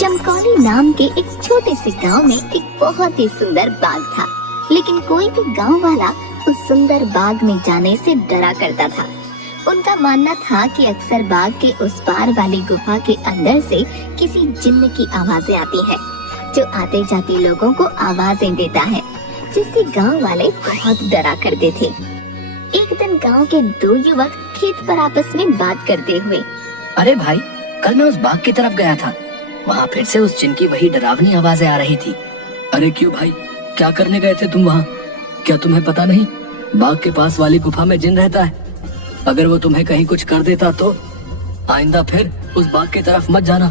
चमकौली नाम के एक छोटे से गांव में एक बहुत ही सुंदर बाग था, लेकिन कोई भी गांव वाला उस सुंदर बाग में जाने से डरा करता था। उनका मानना था कि अक्सर बाग के उस पार वाली गुफा के अंदर से किसी जिन्न की आवाजें आती है, जो आते जाते लोगों को आवाजें देता है, जिससे गांव वाले बहुत डरा करते थे। एक दिन गांव के दो युवक खेत पर आपस में बात करते हुए, अरे भाई, कल मैं उस बाग की तरफ गया था, वहाँ फिर से उस जिन की वही डरावनी आवाजें आ रही थी। अरे क्यों भाई, क्या करने गए थे तुम वहाँ? क्या तुम्हें पता नहीं बाग के पास वाली गुफा में जिन रहता है? अगर वो तुम्हें कहीं कुछ कर देता तो आइंदा फिर उस बाग की तरफ मत जाना।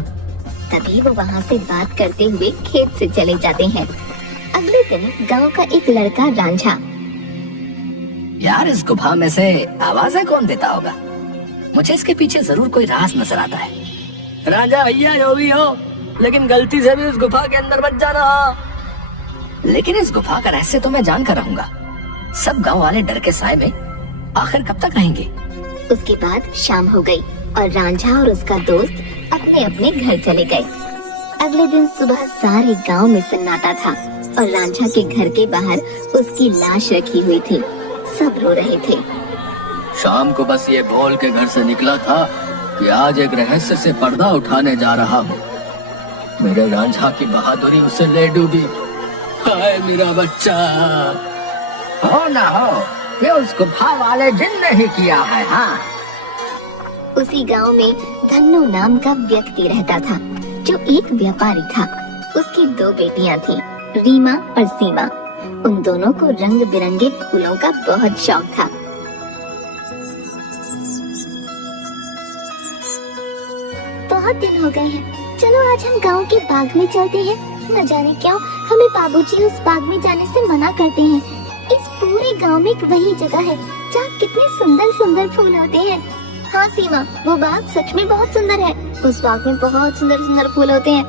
तभी वो वहाँ से बात करते हुए खेत से चले जाते हैं। अगले दिन गांव का एक लड़का रांझा, यार इस गुफा में से आवाजें कौन देता होगा? मुझे इसके पीछे जरूर कोई राज नजर आता है। राजा भैया जो भी हो, लेकिन गलती से भी उस गुफा के अंदर मत जाना। लेकिन इस गुफा का रहस्य तो मैं जान कर रहूंगा। सब गांव वाले डर के साए में आखिर कब तक रहेंगे? उसके बाद शाम हो गई और रांझा और उसका दोस्त अपने अपने घर चले गए। अगले दिन सुबह सारे गांव में सन्नाटा था और रांझा के घर के बाहर उसकी लाश रखी हुई थी। सब रो रहे थे। शाम को बस ये बोल के घर से निकला था कि आज एक रहस्य से पर्दा उठाने जा रहा हूँ। मेरे रांझा की बहादुरी उसे ले डूबी। हाय मेरा बच्चा। हो ना हो, ये उस गुफा वाले जिन ने ही किया है। हाँ, उसी गांव में धन्नू नाम का व्यक्ति रहता था, जो एक व्यापारी था। उसकी दो बेटियां थीं, रीमा और सीमा। उन दोनों को रंग बिरंगे फूलों का बहुत शौक था। बहुत दिन हो गए हैं, चलो आज हम गांव के बाग में चलते हैं। न जाने क्यों हमें बाबूजी उस बाग में जाने से मना करते हैं। इस पूरे गांव में एक वही जगह है जहाँ कितने सुंदर सुंदर फूल होते हैं। हाँ सीमा, वो बाग सच में बहुत सुंदर है। उस बाग में बहुत सुंदर सुंदर फूल होते हैं,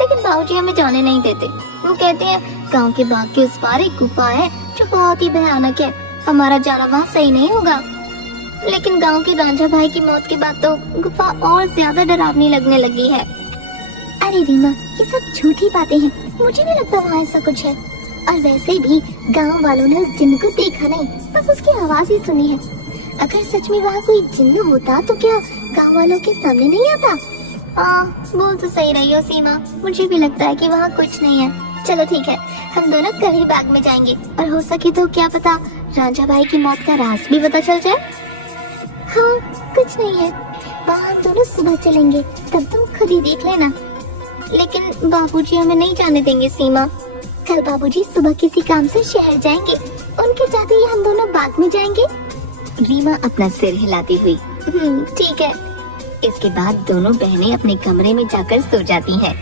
लेकिन बाबूजी हमें जाने नहीं देते। वो कहते हैं गांव के बाग के उस पार एक गुफा है जो बहुत ही भयानक है, हमारा जाना वहाँ सही नहीं होगा। लेकिन गांव के रांझा भाई की मौत के बाद तो गुफा और ज्यादा डरावनी लगने लगी है। अरे रीमा, ये सब झूठी बातें हैं, मुझे नहीं लगता वहाँ ऐसा कुछ है। और वैसे भी गांव वालों ने उस जिन्न को देखा नहीं, बस उसकी आवाज ही सुनी है। अगर सच में वहाँ कोई जिन्न होता तो क्या गांव वालों के सामने नहीं आता? हाँ, बोल तो सही रही हो सीमा, मुझे भी लगता है कि वहाँ कुछ नहीं है। चलो ठीक है, हम दोनों कल ही बाग में जाएंगे और हो सके तो क्या पता रांझा भाई की मौत का राज भी पता चल जाए। हाँ, कुछ नहीं है, वहाँ हम दोनों सुबह चलेंगे, तब तुम खुद ही देख लेना। लेकिन बाबूजी हमें नहीं जाने देंगे सीमा। कल बाबूजी सुबह किसी काम से शहर जाएंगे, उनके जाते ही हम दोनों बाग में जाएंगे। रीमा अपना सिर हिलाती हुई ठीक है। इसके बाद दोनों बहनें अपने कमरे में जाकर सो जाती हैं।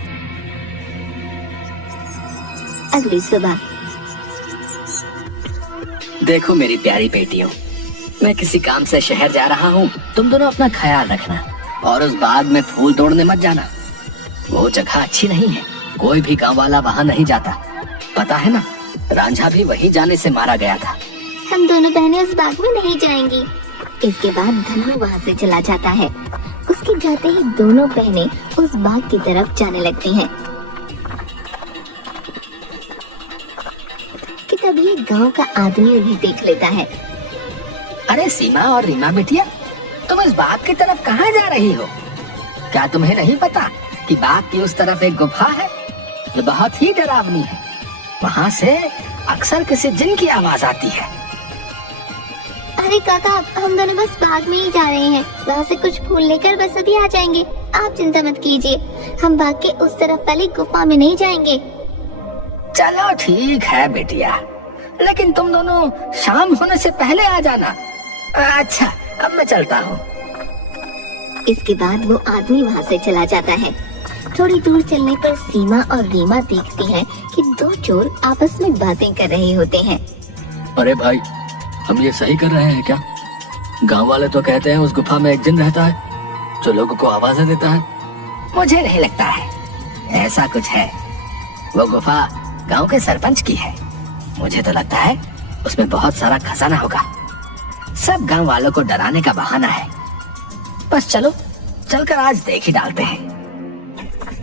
अगली सुबह, देखो मेरी प्यारी बेटियों, मैं किसी काम से शहर जा रहा हूँ। तुम दोनों अपना ख्याल रखना और उस बाग में फूल तोड़ने मत जाना। वो जगह अच्छी नहीं है, कोई भी गाँव वाला वहाँ नहीं जाता। पता है ना, रांझा भी वही जाने से मारा गया था। हम दोनों बहनें उस बाग में नहीं जाएंगी। इसके बाद धन्नू वहाँ से चला जाता है। उसके जाते ही दोनों बहनें उस बाग की तरफ जाने लगती हैं कि तभी एक गांव का आदमी उन्हें देख लेता है। अरे सीमा और रीमा बेटिया, तुम इस बाग की तरफ कहाँ जा रही हो? क्या तुम्हें नहीं पता कि बाग की उस तरफ एक गुफा है जो बहुत ही डरावनी है? वहाँ से अक्सर किसी जिन की आवाज आती है। अरे काका, हम दोनों बस बाग में ही जा रहे हैं, वहाँ से कुछ फूल लेकर बस अभी आ जाएंगे। आप चिंता मत कीजिए, हम बाग के उस तरफ वाली गुफा में नहीं जाएंगे। चलो ठीक है बेटिया, लेकिन तुम दोनों शाम होने से पहले आ जाना। अच्छा, अब मैं चलता हूँ। इसके बाद वो आदमी वहाँ से चला जाता है। थोड़ी दूर चलने पर सीमा और रीमा देखती हैं कि दो चोर आपस में बातें कर रहे होते हैं। अरे भाई, हम ये सही कर रहे हैं क्या? गांव वाले तो कहते हैं उस गुफा में एक जिन रहता है जो लोगों को आवाजें देता है। मुझे नहीं लगता है ऐसा कुछ है। वो गुफा गांव के सरपंच की है। मुझे तो लगता है उसमें बहुत सारा खजाना होगा। सब गांव वालों को डराने का बहाना है। बस चलो, चलकर आज देख ही डालते हैं।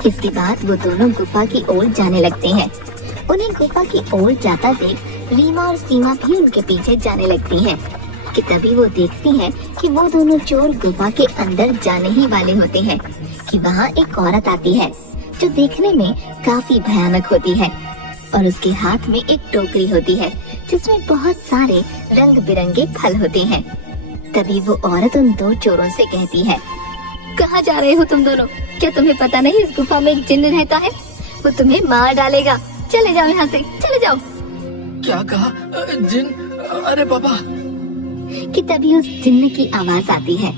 इसके बाद वो दोनों गुफा की ओर जाने लगते हैं। उन्हें गुफा की ओर जाता देख रीमा और सीमा भी उनके पीछे जाने लगती हैं कि तभी वो देखती हैं कि वो दोनों चोर गुफा के अंदर जाने ही वाले होते हैं कि वहाँ एक औरत आती है जो देखने में काफी भयानक होती है और उसके हाथ में एक टोकरी होती है जिसमें बहुत सारे रंग बिरंगे फल होते हैं। तभी वो औरत उन दो चोरों से कहती है, कहाँ जा रहे हो तुम दोनों? क्या तुम्हें पता नहीं इस गुफा में एक जिन्न रहता है? वो तुम्हें मार डालेगा। चले जाओ यहाँ से, चले जाओ। क्या कहा? जिन? अरे बाबा। कि तभी उस जिन्न की आवाज आती है,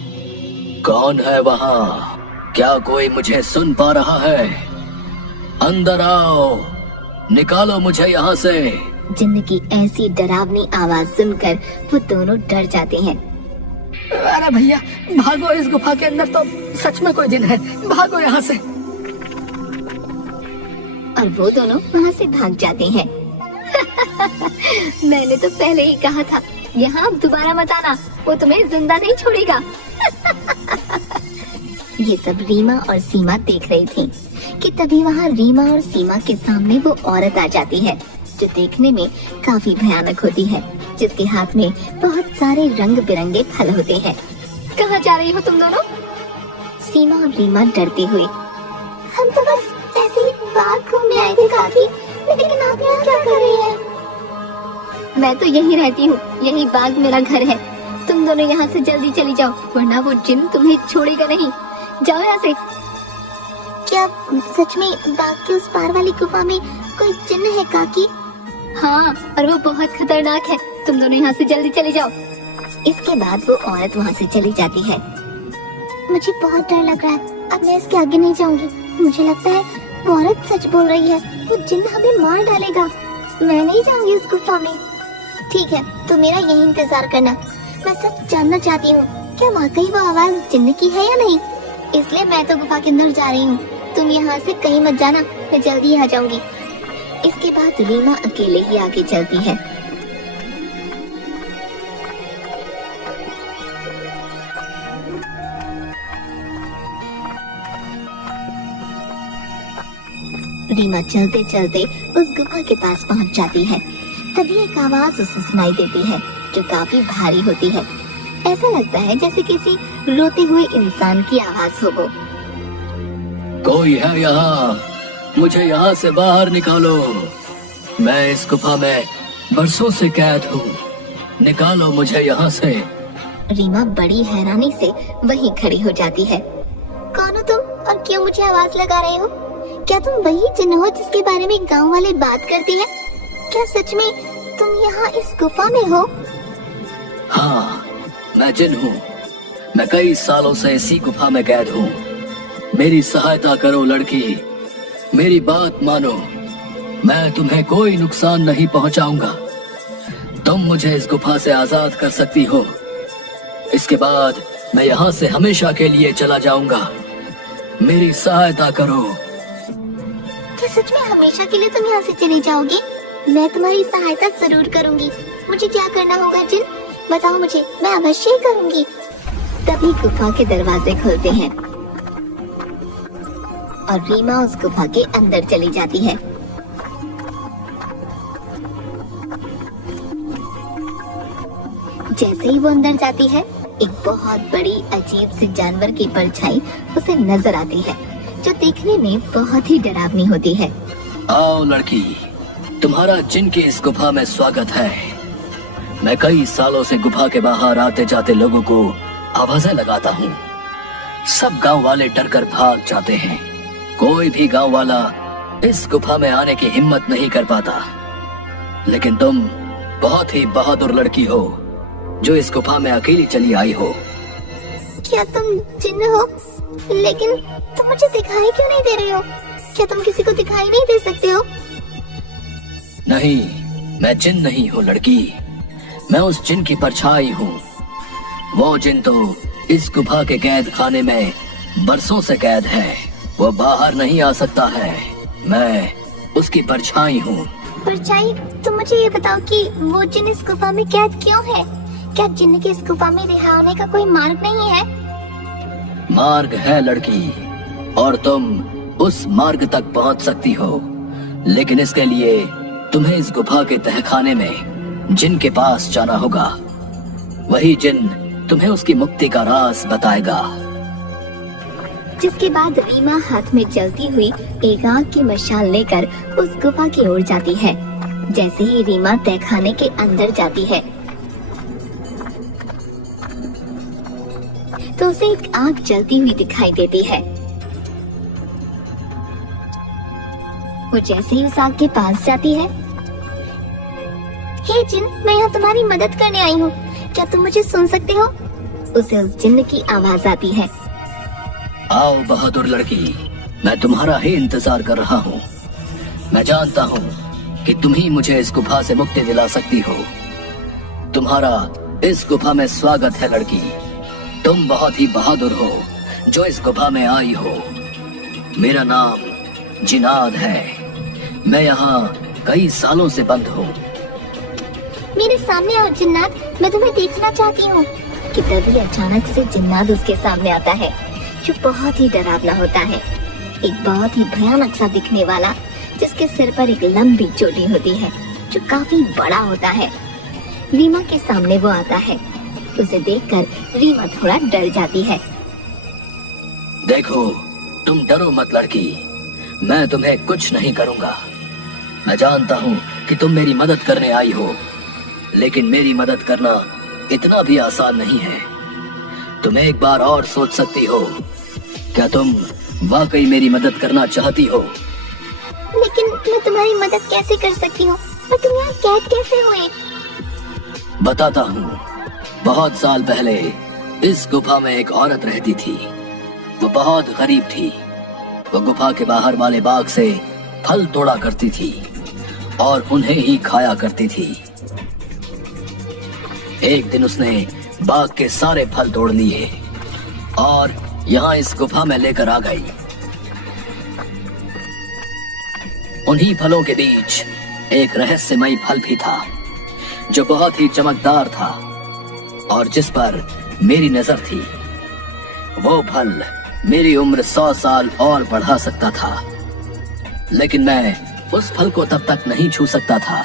कौन है वहाँ? क्या कोई मुझे सुन पा रहा है? अंदर आओ, निकालो मुझे यहाँ से। जिन्न की ऐसी डरावनी आवाज सुनकर वो दोनों डर जाते हैं। अरे भैया भागो, इस गुफा के अंदर तो सच में कोई जिन है, भागो यहाँ से। और वो दोनों वहाँ से भाग जाते हैं। मैंने तो पहले ही कहा था, यहाँ अब दोबारा मत आना, वो तुम्हें जिंदा नहीं छोड़ेगा। ये सब रीमा और सीमा देख रही थी कि तभी वहाँ रीमा और सीमा के सामने वो औरत आ जाती है जो देखने में काफी भयानक होती है, जिसके हाथ में बहुत सारे रंग बिरंगे फल होते हैं। कहाँ जा रही हो तुम दोनों? सीमा और रीमा डरते हुए, हम तो बस ऐसे ही बाग घूमने आए थे काकी, लेकिन आप यहाँ क्या कर रही हैं? मैं तो यहीं रहती हूँ, यही बाग मेरा घर है। तुम दोनों यहाँ से जल्दी चली जाओ, वरना वो जिन तुम्हें छोड़ेगा नहीं। जाओ यहाँ से। क्या सच में बाग के उस पार वाली गुफा में कोई जिन्न है काकी? हाँ, और वो बहुत खतरनाक है। तुम दोनों यहाँ से जल्दी चले जाओ। इसके बाद वो औरत वहाँ से चली जाती है। मुझे बहुत डर लग रहा है, अब मैं इसके आगे नहीं जाऊंगी। मुझे लगता है वो औरत सच बोल रही है, वो जिन्न हमें मार डालेगा। मैं नहीं जाऊंगी उस गुफा में। ठीक है, तो मेरा यही इंतजार करना। मैं सच जानना चाहती हूँ, क्या वाकई वो आवाज जिन्न की है या नहीं? इसलिए मैं तो गुफा के अंदर जा रही हूँ। तुम यहाँ से कहीं मत जाना, मैं जल्दी आ जाऊंगी। इसके बाद रीमा अकेले ही आगे चलती है। रीमा चलते चलते उस गुफा के पास पहुंच जाती है। तभी एक आवाज उसे सुनाई देती है जो काफी भारी होती है। ऐसा लगता है जैसे किसी रोते हुए इंसान की आवाज हो वो। कोई है यहाँ? मुझे यहाँ से बाहर निकालो। मैं इस गुफा में बरसों से कैद हूँ, निकालो मुझे यहाँ से। रीमा बड़ी हैरानी से वहीं खड़ी हो जाती है। कौन हो तुम और क्यों मुझे आवाज लगा रहे हो? क्या तुम वही जिन्न हो जिसके बारे में गांव वाले बात करते हैं? क्या सच में तुम यहाँ इस गुफा में हो? हाँ, मैं जिन हूँ। मैं कई सालों से इसी गुफा में कैद हूँ। मेरी सहायता करो लड़की, मेरी बात मानो। मैं तुम्हें कोई नुकसान नहीं पहुंचाऊंगा। तुम मुझे इस गुफा से आजाद कर सकती हो। इसके बाद मैं यहाँ से हमेशा के लिए चला जाऊंगा। मेरी सहायता करो। क्या सच में हमेशा के लिए तुम यहाँ से चली जाओगी? मैं तुम्हारी सहायता जरूर करूंगी। मुझे क्या करना होगा जिन? बताओ मुझे, मैं अवश्य ही करूंगी। तभी गुफा के दरवाजे खुलते हैं और रीमा उस गुफा के अंदर चली जाती है। जैसे ही वो अंदर जाती है, एक बहुत बड़ी अजीब सी जानवर की परछाई उसे नजर आती है जो देखने में बहुत ही डरावनी होती है। आओ लड़की, तुम्हारा जिन की इस गुफा में स्वागत है। मैं कई सालों से गुफा के बाहर आते जाते लोगों को आवाजें लगाता हूँ। सब गांव वाले डर कर भाग जाते हैं। कोई भी गांव वाला इस गुफा में आने की हिम्मत नहीं कर पाता। लेकिन तुम बहुत ही बहादुर लड़की हो जो इस गुफा में अकेली चली आई हो। क्या तुम जिन्न हो? लेकिन तुम मुझे दिखाई क्यों नहीं दे रहे हो? क्या तुम किसी को दिखाई नहीं दे सकते हो? नहीं, मैं जिन नहीं हूँ लड़की। मैं उस जिन की परछाई हूँ। वो जिन तो इस गुफा के कैद खाने में बरसों से कैद है। वो बाहर नहीं आ सकता है। मैं उसकी परछाई हूँ। परछाई? तुम मुझे ये बताओ कि वो जिन इस गुफा में कैद क्यों है? क्या जिन्न के इस गुफा में रिहा होने का कोई मार्ग नहीं है? मार्ग है लड़की, और तुम उस मार्ग तक पहुंच सकती हो, लेकिन इसके लिए तुम्हें इस गुफा के तहखाने में जिन के पास जाना होगा। वही जिन तुम्हें उसकी मुक्ति का राज बताएगा। जिसके बाद रीमा हाथ में जलती हुई एक आग की मशाल लेकर उस गुफा की ओर जाती है। जैसे ही रीमा तहखाने के अंदर जाती है तो उसे एक आग जलती हुई दिखाई देती है। वो जैसे ही उस आग के पास जाती है, हे जिन, मैं यहाँ तुम्हारी मदद करने आई हूँ, क्या तुम मुझे सुन सकते हो? उसे उस जिन्न की आवाज आती है। आओ बहादुर लड़की, मैं तुम्हारा ही इंतजार कर रहा हूँ। मैं जानता हूँ कि तुम ही मुझे इस गुफा से मुक्ति दिला सकती हो। तुम्हारा इस गुफा में स्वागत है लड़की। तुम बहुत ही बहादुर हो जो इस गुफा में आई हो। मेरा नाम जिनाद है। मैं यहाँ कई सालों से बंद हूँ। मेरे सामने आओ जिन्नात, मैं तुम्हें देखना चाहती हूँ। कि तभी अचानक से जिन्नात उसके सामने आता है, जो बहुत ही डरावना होता है। एक बहुत ही भयानक सा दिखने वाला, जिसके सिर पर एक लंबी चोटी होती है जो काफी बड़ा होता है। रीमा के सामने वो आता है। उसे देखकर रीमा थोड़ा डर जाती है। देखो, तुम डरो मत लड़की, मैं तुम्हें कुछ नहीं करूंगा। मैं जानता हूँ कि तुम मेरी मदद करने आई हो, लेकिन मेरी मदद करना इतना भी आसान नहीं है। तुम एक बार और सोच सकती हो। क्या तुम वाकई मेरी मदद करना चाहती हो? लेकिन मैं तुम्हारी मदद कैसे कर सकती हूँ? और तुम यहाँ कैद कैसे हुए? बताता हूँ। बहुत साल पहले इस गुफा में एक औरत रहती थी। वो बहुत गरीब थी। वो गुफा के बाहर वाले बाग से फल तोड़ा करती थी और उन्हें ही खाया करती थी। एक दिन उसने बाग के सारे फल तोड़ लिए और यहाँ इस गुफा में लेकर आ गई। उन्हीं फलों के बीच एक रहस्यमयी फल भी था, जो बहुत ही चमकदार था और जिस पर मेरी नजर थी। वो फल मेरी उम्र 100 साल और बढ़ा सकता था, लेकिन मैं उस फल को तब तक नहीं छू सकता था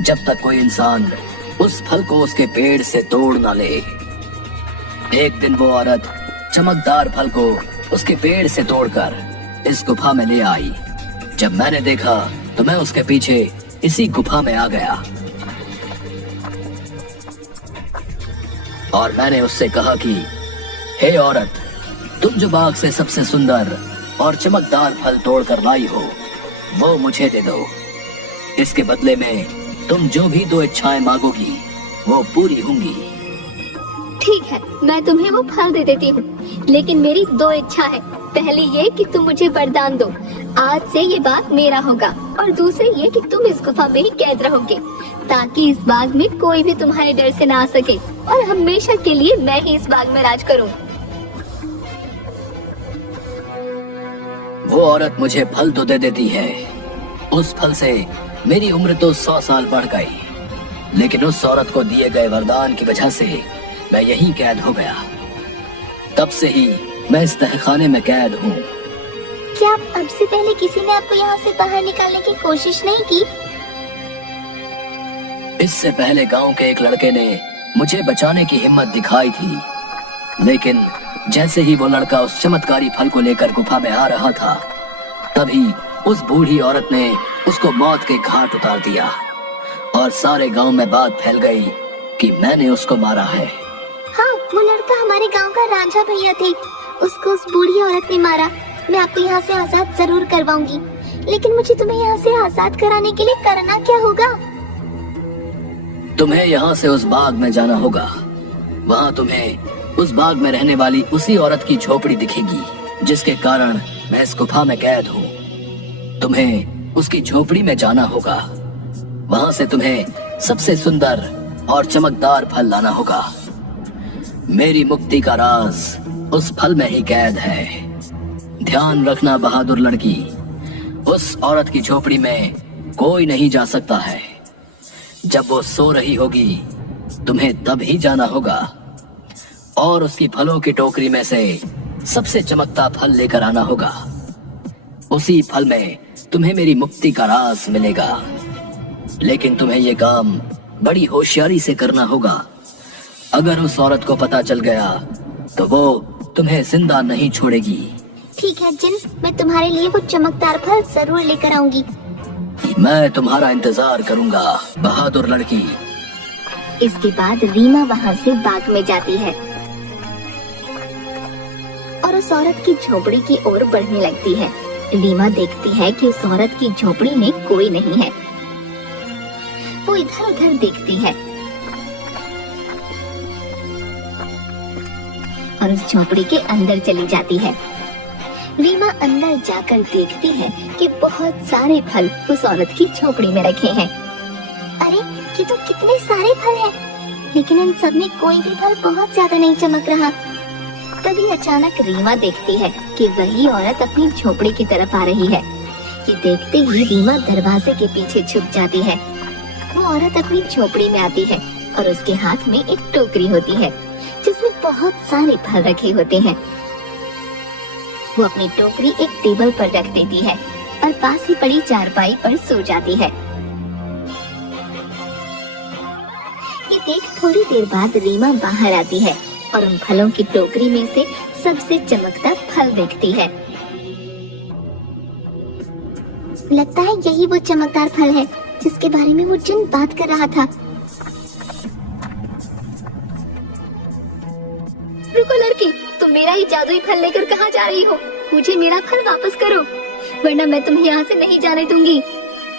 जब तक कोई इंसान उस फल को उसके पेड़ से तोड़ ना ले। एक दिन वो औरत चमकदार फल को उसके पेड़ से तोड़कर इस गुफा में ले आई। जब मैंने देखा तो मैं उसके पीछे इसी गुफा में आ गया और मैंने उससे कहा कि हे औरत, तुम जो बाग से सबसे सुंदर और चमकदार फल तोड़कर लाई हो, वो मुझे दे दो। इसके बदले में तुम जो भी 2 इच्छाएं मांगोगी वो पूरी होंगी। ठीक है, मैं तुम्हें वो फल दे देती हूँ, लेकिन मेरी 2 इच्छा है। पहली ये कि तुम मुझे वरदान दो, आज से ये बाग मेरा होगा, और दूसरी ये कि तुम इस गुफा में ही कैद रहोगे, ताकि इस बाग में कोई भी तुम्हारे डर से ना आ सके और हमेशा के लिए मैं ही इस बाग में राज करूँ। वो औरत मुझे फल तो दे देती है। उस फल से मेरी उम्र तो 100 साल बढ़ गई, लेकिन उस औरत को दिए गए वरदान की वजह से मैं यहीं कैद हो गया। तब से ही मैं इस तहखाने में कैद हूँ। क्या अब से पहले किसी ने आपको यहाँ से बाहर निकालने की कोशिश नहीं की? इससे पहले गांव के एक लड़के ने मुझे बचाने की हिम्मत दिखाई थी, लेकिन जैसे ही वो लड़का उस चमत्कारी फल को लेकर गुफा में आ रहा था, तभी उस बूढ़ी औरत ने उसको मौत के घाट उतार दिया और सारे गांव में बात फैल गई कि मैंने उसको मारा है। हाँ, वो लड़का हमारे गांव का रांझा भैया थे। उसको उस बूढ़ी औरत ने मारा। मैं आपको यहाँ से आजाद जरूर करवाऊंगी, लेकिन मुझे तुम्हें यहाँ से आजाद कराने के लिए करना क्या होगा? तुम्हें यहाँ से उस बाग में जाना होगा। वहाँ तुम्हें उस बाग में रहने वाली उसी औरत की झोपड़ी दिखेगी, जिसके कारण मैं इस गुफा में कैद हूँ। तुम्हें उसकी झोपड़ी में जाना होगा। वहाँ से तुम्हें सबसे सुंदर और चमकदार फल लाना होगा। मेरी मुक्ति का राज उस फल में ही कैद है। ध्यान रखना बहादुर लड़की, उस औरत की झोपड़ी में कोई नहीं जा सकता है। जब वो सो रही होगी तुम्हें तब ही जाना होगा और उसकी फलों की टोकरी में से सबसे चमकता फल लेकर आना होगा। उसी फल में तुम्हें मेरी मुक्ति का राज मिलेगा। लेकिन तुम्हें ये काम बड़ी होशियारी से करना होगा। अगर उस औरत को पता चल गया तो वो तुम्हें जिंदा नहीं छोड़ेगी। ठीक है जिन, मैं तुम्हारे लिए वो चमकदार फल जरूर लेकर आऊंगी। मैं तुम्हारा इंतजार करूंगा बहादुर लड़की। इसके बाद रीमा वहाँ से बाग में जाती है और उस औरत की झोपड़ी की ओर बढ़ने लगती है। रीमा देखती है कि उस औरत की झोपड़ी में कोई नहीं है। वो इधर उधर देखती है और उस झोपड़ी के अंदर चली जाती है। रीमा अंदर जाकर देखती है कि बहुत सारे फल उस औरत की झोपड़ी में रखे हैं। अरे ये तो कितने सारे फल हैं, लेकिन इन सब में कोई भी फल बहुत ज्यादा नहीं चमक रहा। तभी अचानक रीमा देखती है कि वही औरत अपनी झोपड़ी की तरफ आ रही है। ये देखते ही रीमा दरवाजे के पीछे छुप जाती है। वो औरत अपनी झोपड़ी में आती है और उसके हाथ में एक टोकरी होती है जिसमें बहुत सारे फल रखे होते हैं। वो अपनी टोकरी एक टेबल पर रख देती है और पास ही पड़ी चारपाई पर सो जाती है। ये देख थोड़ी देर बाद रीमा बाहर आती है और उन फलों की टोकरी में से सबसे चमकता फल देखती है। लगता है यही वो चमकदार फल है जिसके बारे में वो जिन बात कर रहा था। रुको लड़की, तुम मेरा ही जादुई फल लेकर कहाँ जा रही हो? मुझे मेरा फल वापस करो, वरना मैं तुम्हें यहाँ से नहीं जाने दूंगी।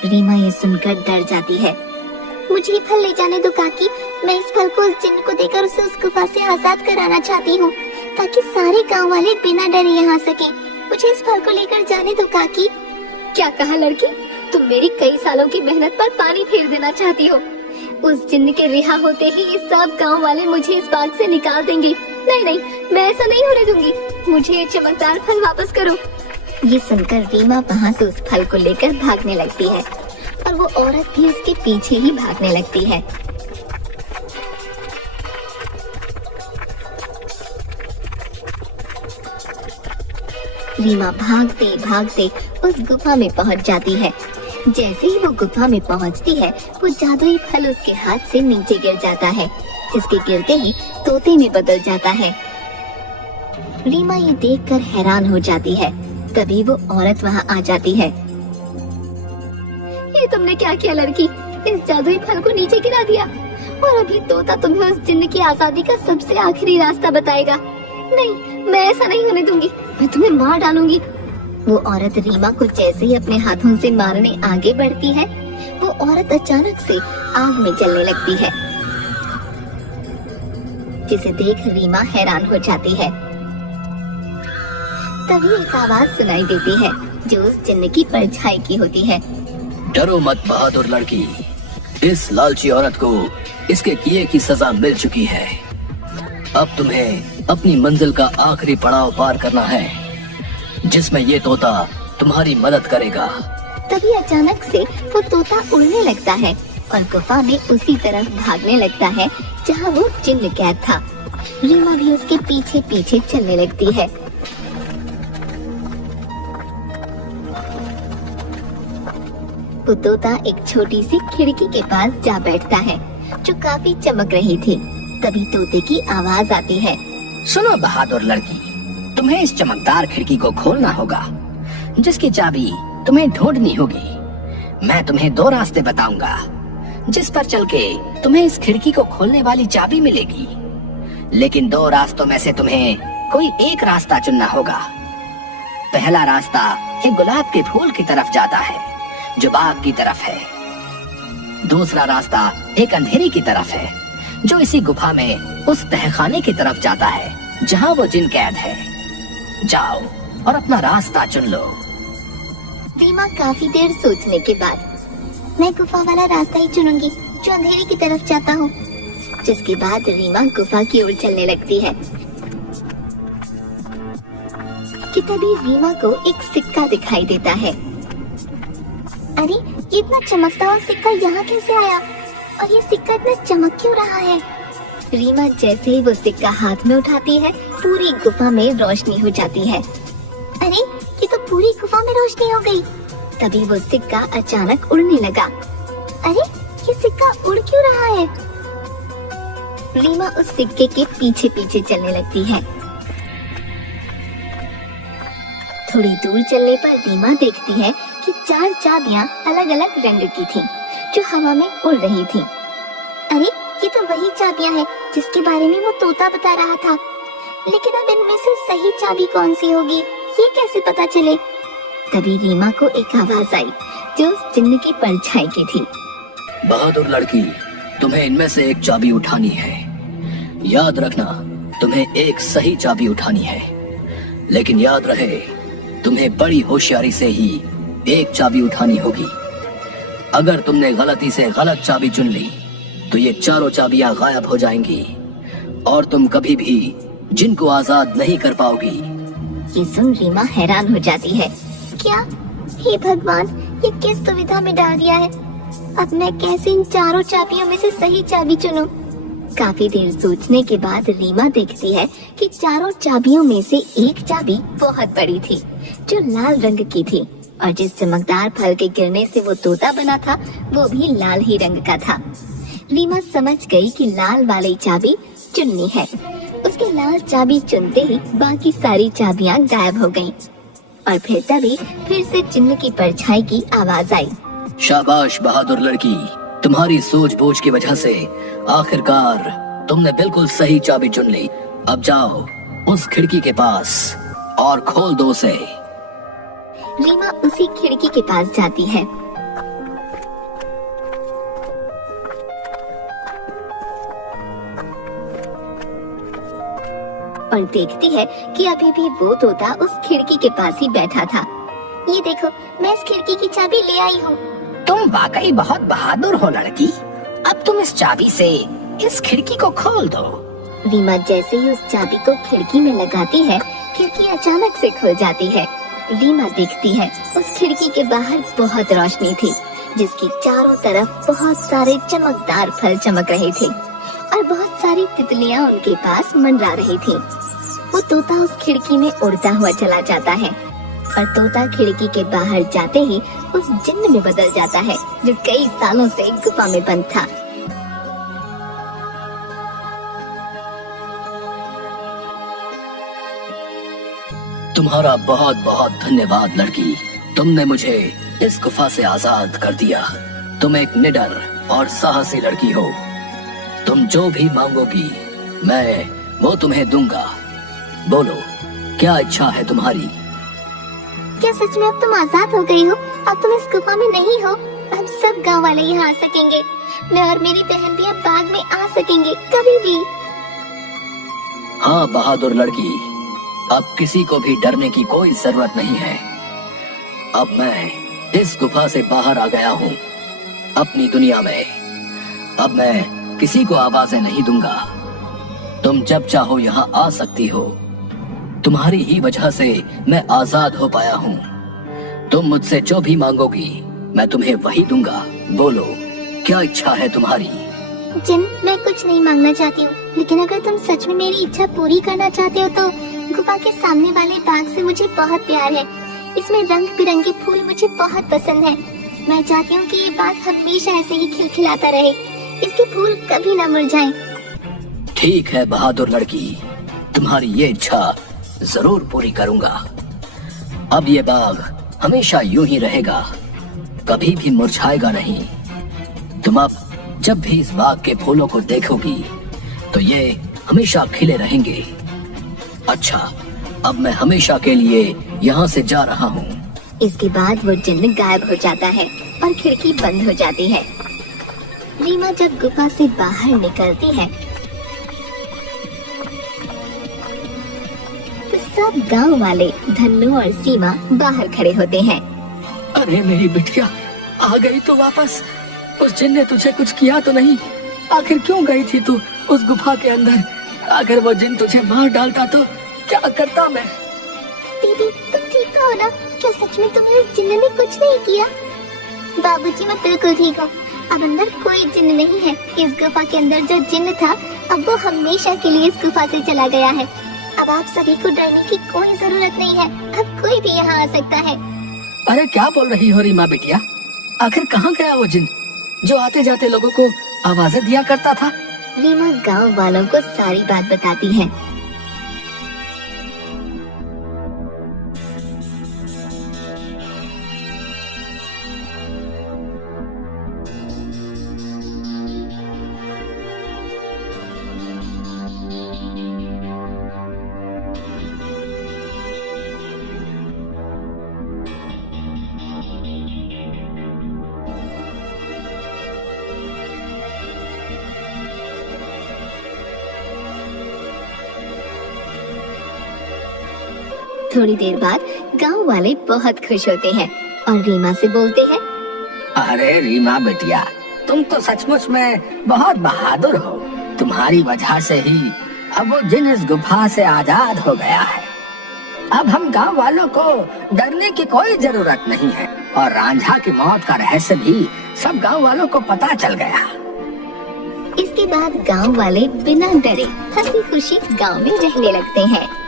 रीमा ये सुनकर डर जाती है। मुझे ये फल ले जाने दो काकी, मैं इस फल को उस जिन्न को देकर उसे उस गुफा से आजाद कराना चाहती हूँ, ताकि सारे गांव वाले बिना डरे यहाँ सके। मुझे इस फल को लेकर जाने दो काकी। क्या कहा लड़की? तुम मेरी कई सालों की मेहनत पर पानी फेर देना चाहती हो? उस जिन्न के रिहा होते ही ये सब गांव वाले मुझे इस बाग से निकाल देंगे। नहीं नहीं, मैं ऐसा नहीं होने दूंगी। मुझे ये चमकदार फल वापस करो। ये सुनकर रीमा वहाँ से उस फल को लेकर भागने लगती है और वो औरत भी उसके पीछे ही भागने लगती है। रीमा भागते भागते उस गुफा में पहुंच जाती है। जैसे ही वो गुफा में पहुंचती है, वो जादुई फल उसके हाथ से नीचे गिर जाता है, जिसके गिरते ही तोते में बदल जाता है। रीमा ये देखकर हैरान हो जाती है। तभी वो औरत वहाँ आ जाती है। ये तुमने क्या किया लड़की? इस जादुई फल को नीचे गिरा दिया और अभी तोता तुम्हें उस जिन्न की आजादी का सबसे आखिरी रास्ता बताएगा। नहीं, मैं ऐसा नहीं होने दूंगी, मैं तुम्हें मार डालूंगी। वो औरत रीमा को जैसे ही अपने हाथों से मारने आगे बढ़ती है, वो औरत अचानक से आग में जलने लगती है, जिसे देख रीमा हैरान हो जाती है। तभी एक आवाज सुनाई देती है जो उस जिन्न की परछाई की होती है। डरो मत बहादुर लड़की, इस लालची औरत को इसके किए की सजा मिल चुकी है। अब तुम्हें अपनी मंजिल का आखिरी पड़ाव पार करना है, जिसमें ये तोता तुम्हारी मदद करेगा। तभी अचानक से वो तोता उड़ने लगता है और गुफा में उसी तरफ भागने लगता है जहाँ वो जिन्न कैद था। रीमा भी उसके पीछे पीछे चलने लगती है। वो तोता एक छोटी सी खिड़की के पास जा बैठता है जो काफी चमक रही थी। तभी तोते की आवाज आती है। सुनो बहादुर लड़की, तुम्हें इस चमकदार खिड़की को खोलना होगा, जिसकी चाबी तुम्हें ढूंढनी होगी। मैं तुम्हें 2 रास्ते बताऊंगा, जिस पर चल के तुम्हें इस खिड़की को खोलने वाली चाबी मिलेगी। लेकिन 2 रास्तों में से तुम्हें कोई एक रास्ता चुनना होगा। पहला रास्ता एक गुलाब के फूल की तरफ जाता है, जो बाग की तरफ है। दूसरा रास्ता एक अंधेरी की तरफ है, जो इसी गुफा में उस तहखाने की तरफ जाता है जहाँ वो जिन कैद है। जाओ और अपना रास्ता चुन लो। रीमा काफी देर सोचने के बाद मैं गुफा वाला रास्ता ही चुनूंगी जो अंधेरी की तरफ जाता हूँ। जिसके बाद रीमा गुफा की ओर चलने लगती है कि तभी रीमा को एक सिक्का दिखाई देता है। अरे ये इतना चमकता हुआ सिक्का यहाँ कैसे आया और ये सिक्का इतना चमक क्यों रहा है? रीमा जैसे ही वो सिक्का हाथ में उठाती है, पूरी गुफा में रोशनी हो जाती है। अरे ये तो पूरी गुफा में रोशनी हो गई। तभी वो सिक्का अचानक उड़ने लगा। अरे ये सिक्का उड़ क्यों रहा है? रीमा उस सिक्के के पीछे पीछे चलने लगती है। थोड़ी दूर चलने पर रीमा देखती है कि 4 चाबियां अलग अलग रंग की थीं, जो हवा में उड़ रही थीं। अरे ये तो वही चाबियां हैं जिसके बारे में वो तोता बता रहा था। लेकिन अब इनमें से सही चाबी कौन सी होगी, ये कैसे पता चले? तभी रीमा को एक आवाज आई जो उस जिन्न की परछाई की थी। बहादुर लड़की, तुम्हें इनमें से एक चाबी उठानी है। याद रखना, तुम्हें एक सही चाबी उठानी है। लेकिन याद रहे, तुम्हें बड़ी होशियारी से ही एक चाबी उठानी होगी। अगर तुमने गलती से गलत चाबी चुन ली तो ये चारों चाबियां गायब हो जाएंगी और तुम कभी भी जिनको आजाद नहीं कर पाओगी। ये सुन रीमा हैरान हो जाती है। क्या? हे भगवान, ये किस दुविधा में डाल दिया है। अब मैं कैसे इन चारों चाबियों में से सही चाबी चुनूं? काफी देर सोचने के बाद रीमा देखती है कि चारों चाबियों में से एक चाबी बहुत बड़ी थी, जो लाल रंग की थी, और जिस चमकदार फल के गिरने से वो तोता बना था वो भी लाल ही रंग का था। रीमा समझ गई कि लाल वाली चाबी चुननी है। उसके लाल चाबी चुनते ही बाकी सारी चाबियां गायब हो गईं। और तभी फिर से जिन्न की परछाई की आवाज आई। शाबाश बहादुर लड़की, तुम्हारी सूझबूझ की वजह से आखिरकार तुमने बिल्कुल सही चाबी चुन ली। अब जाओ उस खिड़की के पास और खोल दो उसे। रीमा उसी खिड़की के पास जाती है। और देखती है कि अभी भी वो तोता उस खिड़की के पास ही बैठा था। ये देखो, मैं इस खिड़की की चाबी ले आई हूँ। तुम वाकई बहुत बहादुर हो लड़की। अब तुम इस चाबी से इस खिड़की को खोल दो। रीमा जैसे ही उस चाबी को खिड़की में लगाती है, खिड़की अचानक से खुल जाती है। रीमा देखती है उस खिड़की के बाहर बहुत रोशनी थी, जिसकी चारों तरफ बहुत सारे चमकदार फल चमक रहे थे और बहुत सारी तितलियां उनके पास मंडरा रही थी। वो तोता उस खिड़की में उड़ता हुआ चला जाता है और तोता खिड़की के बाहर जाते ही उस जिन्न में बदल जाता है, जो कई सालों से गुफा में बंद था। तुम्हारा बहुत बहुत धन्यवाद लड़की, तुमने मुझे इस गुफा से आजाद कर दिया। तुम एक निडर और साहसी लड़की हो। तुम जो भी मांगोगी मैं वो तुम्हें दूंगा। बोलो, क्या इच्छा है तुम्हारी? क्या सच में अब तुम आजाद हो गई हो? अब तुम इस गुफा में नहीं हो। अब सब गांव वाले यहाँ आ सकेंगे। मैं और मेरी बहन भी अब बाग में आ सकेंगे कभी भी। हाँ बहादुर लड़की, अब किसी को भी डरने की कोई जरूरत नहीं है। अब मैं इस गुफा से बाहर आ गया हूँ अपनी दुनिया में। अब मैं किसी को आवाजें नहीं दूंगा। तुम जब चाहो यहाँ आ सकती हो। तुम्हारी ही वजह से मैं आजाद हो पाया हूँ। तुम मुझसे जो भी मांगोगी मैं तुम्हें वही दूंगा। बोलो, क्या इच्छा है तुम्हारी? जिन, मैं कुछ नहीं मांगना चाहती हूँ, लेकिन अगर तुम सच में मेरी इच्छा पूरी करना चाहते हो तो गुफा के सामने वाले बाग से मुझे बहुत प्यार है। इसमें रंग बिरंगे फूल मुझे बहुत पसंद है। मैं चाहती हूँ कि ये बाग हमेशा ऐसे ही खिलखिलाता रहे, इसके फूल कभी न मुरझाएं। ठीक है बहादुर लड़की, तुम्हारी ये इच्छा जरूर पूरी करूंगा। अब ये बाग हमेशा यूं ही रहेगा, कभी भी मुरझाएगा नहीं। तुम अब जब भी इस बाग के फूलों को देखोगी तो ये हमेशा खिले रहेंगे। अच्छा, अब मैं हमेशा के लिए यहाँ से जा रहा हूँ। इसके बाद वो जिन्न गायब हो जाता है और खिड़की बंद हो जाती है। रीमा जब गुफा से बाहर निकलती है तो सब गांव वाले धन्नू और सीमा बाहर खड़े होते हैं। अरे मेरी बिटिया, आ गई तो वापस। उस जिन ने तुझे कुछ किया तो नहीं? आखिर क्यों गई थी तू उस गुफा के अंदर? अगर वो जिन तुझे मार डालता तो क्या करता मैं? दीदी, तुम ठीक तो हो ना? क्या सच में तुम्हें उस जिन्न ने कुछ नहीं किया? बाबूजी, मैं बिल्कुल ठीक हूँ। अब अंदर कोई जिन्न नहीं है। इस गुफा के अंदर जो जिन्न था अब वो हमेशा के लिए इस गुफा से चला गया है। अब आप सभी को डरने की कोई जरूरत नहीं है। अब कोई भी यहाँ आ सकता है। अरे क्या बोल रही हो रीमा बिटिया? आखिर कहाँ गया वो जिन जो आते जाते लोगों को आवाजें दिया करता था? रीमा गांव वालों को सारी बात बताती है। थोड़ी देर बाद गांव वाले बहुत खुश होते हैं और रीमा से बोलते हैं, अरे रीमा बेटिया, तुम तो सचमुच में बहुत बहादुर हो। तुम्हारी वजह से ही अब वो जिन इस गुफा से आजाद हो गया है। अब हम गांव वालों को डरने की कोई जरूरत नहीं है और रांझा की मौत का रहस्य भी सब गांव वालों को पता चल गया। इसके बाद गांव वाले बिना डरे हंसी खुशी गांव में रहने लगते हैं।